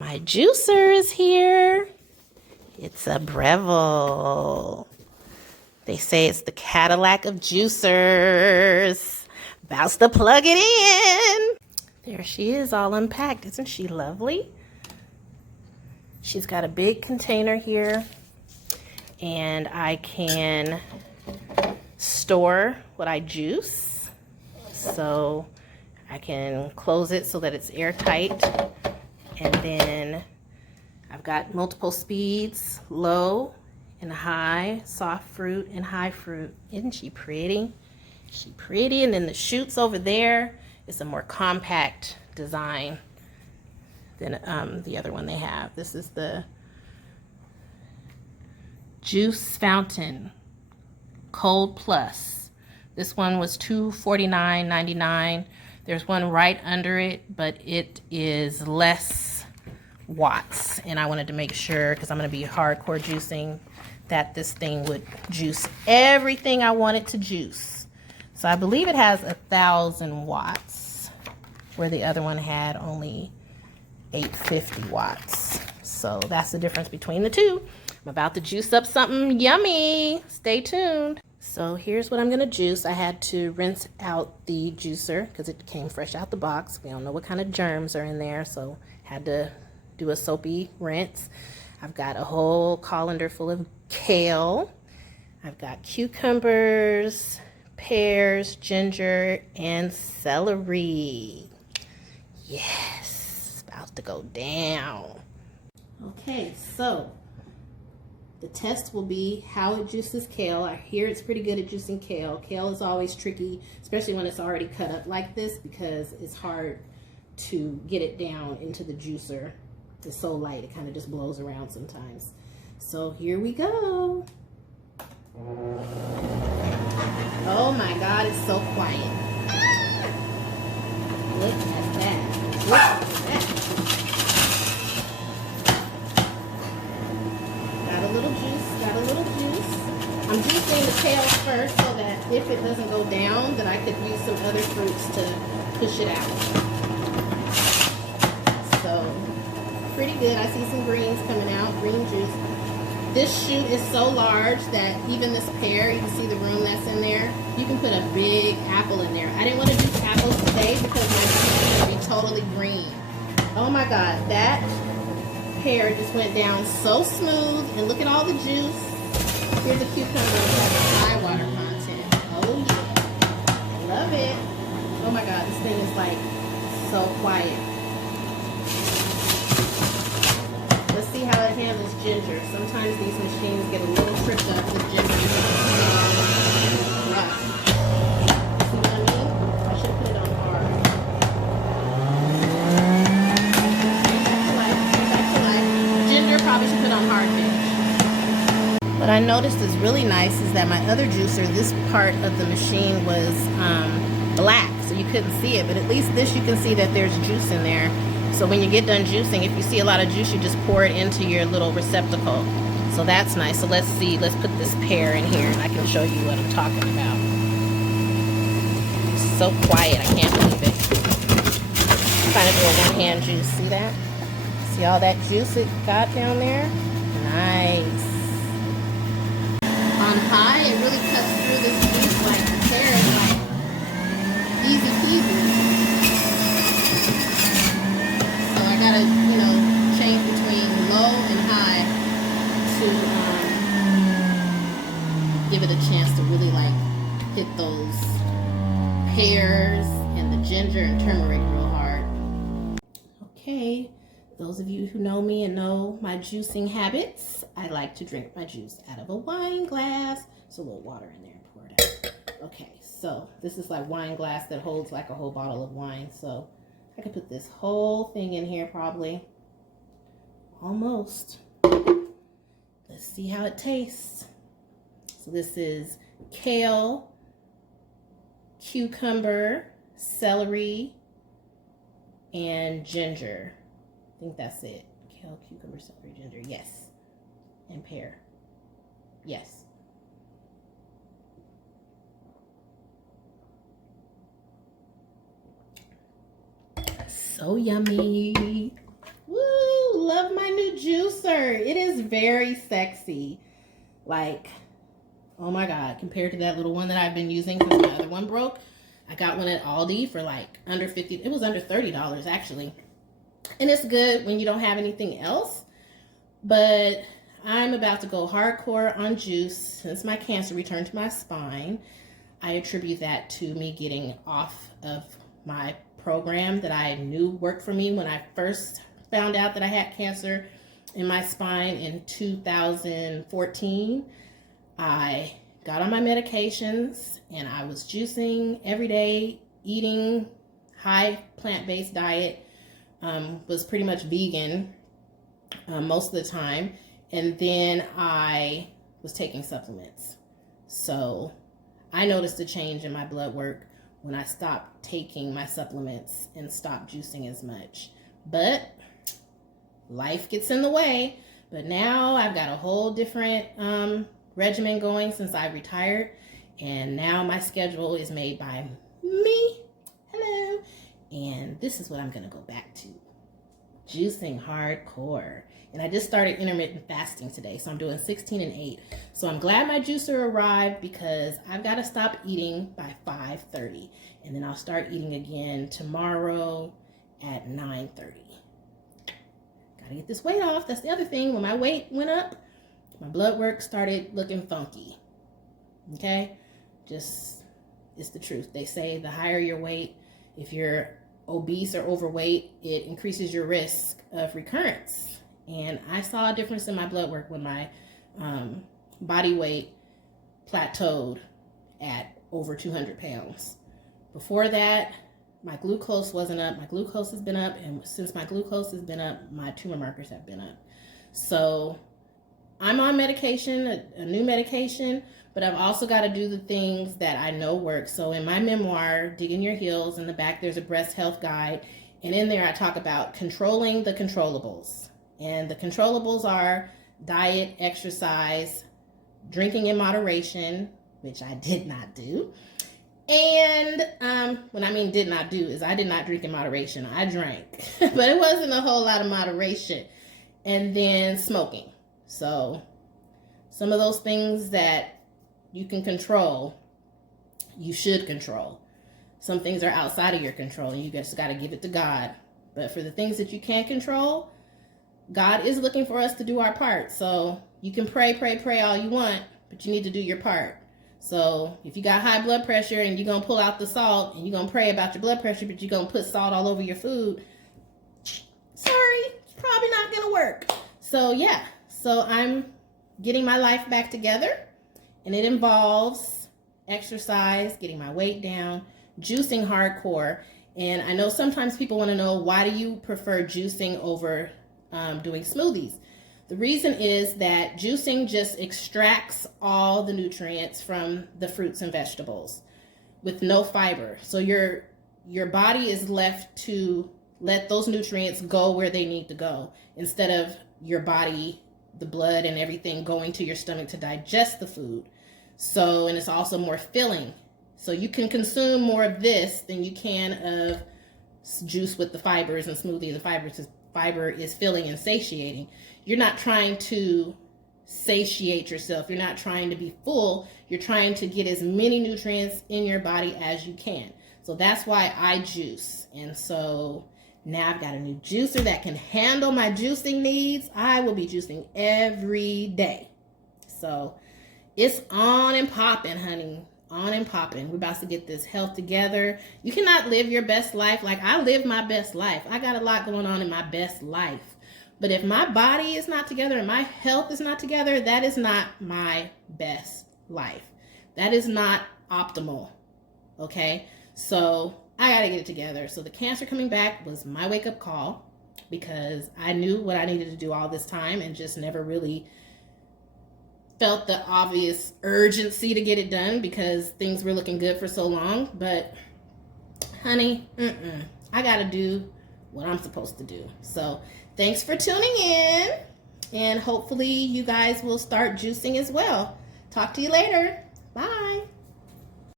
My juicer is here. It's a Breville. They say it's the Cadillac of juicers. About to plug it in. There she is, all unpacked. Isn't she lovely? She's got a big container here, and I can store what I juice. So I can close it so that it's airtight. And then I've got multiple speeds, low and high, soft fruit and high fruit. Isn't she pretty? She pretty. And then the chutes over there is a more compact design than the other one they have. This is the Juice Fountain Cold Plus. This one was $249.99. There's one right under it, but it is less watts. And I wanted to make sure, because I'm going to be hardcore juicing, that this thing would juice everything I want it to juice. So I believe it has 1,000 watts, where the other one had only 850 watts. So that's the difference between the two. I'm about to juice up something yummy. Stay tuned. So here's what I'm going to juice. I had to rinse out the juicer because it came fresh out the box. We don't know what kind of germs are in there, so had to do a soapy rinse. I've got a whole colander full of kale. I've got cucumbers, pears, ginger, and celery. Yes, it's about to go down. Okay, so the test will be how it juices kale. I hear it's pretty good at juicing kale. Kale is always tricky, especially when it's already cut up like this, because it's hard to get it down into the juicer. It's so light, it kind of just blows around sometimes. So here we go. Oh my God, it's so quiet. Look at that. Look at that. Got a little juice. I'm juicing the kale first so that if it doesn't go down, then I could use some other fruits to push it out. So, pretty good. I see some greens coming out, green juice. This shoot is so large that even this pear, you can see the room that's in there. You can put a big apple in there. I didn't want to juice apples today because my juice is going to be totally green. Oh my God, that pear just went down so smooth, and look at all the juice. Here's a cucumber with high water content. Oh yeah, I love it. Oh my God, this thing is like so quiet. Let's see how it handles ginger. Sometimes these machines get a little tripped up with ginger. Yeah. See what I mean? I should put it on hard. Back to life. Ginger probably should put on hard bench. What I noticed is really nice is that my other juicer, this part of the machine was black, so you couldn't see it. But at least this, you can see that there's juice in there. So when you get done juicing, if you see a lot of juice, you just pour it into your little receptacle. So that's nice. So let's see. Let's put this pear in here, and I can show you what I'm talking about. It's so quiet. I can't believe it. I'm trying to do a one-hand juice. See that? See all that juice it got down there? Nice. On high, it really cuts through this juice like the pear is like easy peasy. Gotta, change between low and high to give it a chance to really like hit those pears and the ginger and turmeric real hard. Okay, those of you who know me and know my juicing habits, I like to drink my juice out of a wine glass. There's a little water in there and pour it out. Okay, so this is like wine glass that holds like a whole bottle of wine. So I could put this whole thing in here probably. Almost. Let's see how it tastes. So this is kale, cucumber, celery, and ginger. I think that's it. Kale, cucumber, celery, ginger. Yes. And pear. Yes. So yummy. Woo! juicer. It is very sexy. Like, oh my God, compared to that little one that I've been using because my other one broke. I got one at Aldi for like under 50. It was under $30 actually. And it's good when you don't have anything else. But I'm about to go hardcore on juice since my cancer returned to my spine. I attribute that to me getting off of my program that I knew worked for me when I first found out that I had cancer in my spine in 2014. I got on my medications and I was juicing every day, eating high plant-based diet, was pretty much vegan most of the time. And then I was taking supplements. So I noticed a change in my blood work when I stopped taking my supplements and stopped juicing as much. But life gets in the way. But now I've got a whole different regimen going since I retired. And now my schedule is made by me. Hello. And this is what I'm going to go back to. Juicing hardcore. And I just started intermittent fasting today. So I'm doing 16 and 8. So I'm glad my juicer arrived because I've got to stop eating by 5:30. And then I'll start eating again tomorrow at 9:30. Got to get this weight off. That's the other thing. When my weight went up, my blood work started looking funky. Okay? Just, it's the truth. They say the higher your weight, if you're obese or overweight, it increases your risk of recurrence. And I saw a difference in my blood work when my body weight plateaued at over 200 pounds. Before that, my glucose wasn't up. My glucose has been up. And since my glucose has been up, my tumor markers have been up. So I'm on medication, a new medication, but I've also got to do the things that I know work. So in my memoir, Digging Your Heels, in the back, there's a breast health guide. And in there, I talk about controlling the controllables. And the controllables are diet, exercise, drinking in moderation, which I did not do. And when I mean did not do is I did not drink in moderation. I drank, but it wasn't a whole lot of moderation. And then smoking. So some of those things that you can control, you should control. Some things are outside of your control and you just got to give it to God. But for the things that you can't control, God is looking for us to do our part. So you can pray all you want, but you need to do your part. So if you got high blood pressure and you're going to pull out the salt and you're going to pray about your blood pressure, but you're going to put salt all over your food, sorry, it's probably not going to work. So yeah, so I'm getting my life back together, and it involves exercise, getting my weight down, juicing hardcore. And I know sometimes people want to know, why do you prefer juicing over doing smoothies? The reason is that juicing just extracts all the nutrients from the fruits and vegetables with no fiber. So your body is left to let those nutrients go where they need to go, instead of your body, the blood and everything going to your stomach to digest the food. So, and it's also more filling. So you can consume more of this than you can of juice with the fibers and smoothie. The fiber is filling and satiating. You're not trying to satiate yourself. You're not trying to be full. You're trying to get as many nutrients in your body as you can. So that's why I juice. And so now I've got a new juicer that can handle my juicing needs. I will be juicing every day. So it's on and popping, honey. On and popping. We're about to get this health together. You cannot live your best life like I live my best life. I got a lot going on in my best life. But if my body is not together and my health is not together, that is not my best life. That is not optimal. Okay? So I got to get it together. So the cancer coming back was my wake-up call, because I knew what I needed to do all this time and just never really felt the obvious urgency to get it done because things were looking good for so long. But honey, I got to do what I'm supposed to do. So thanks for tuning in, and hopefully you guys will start juicing as well. Talk to you later. Bye.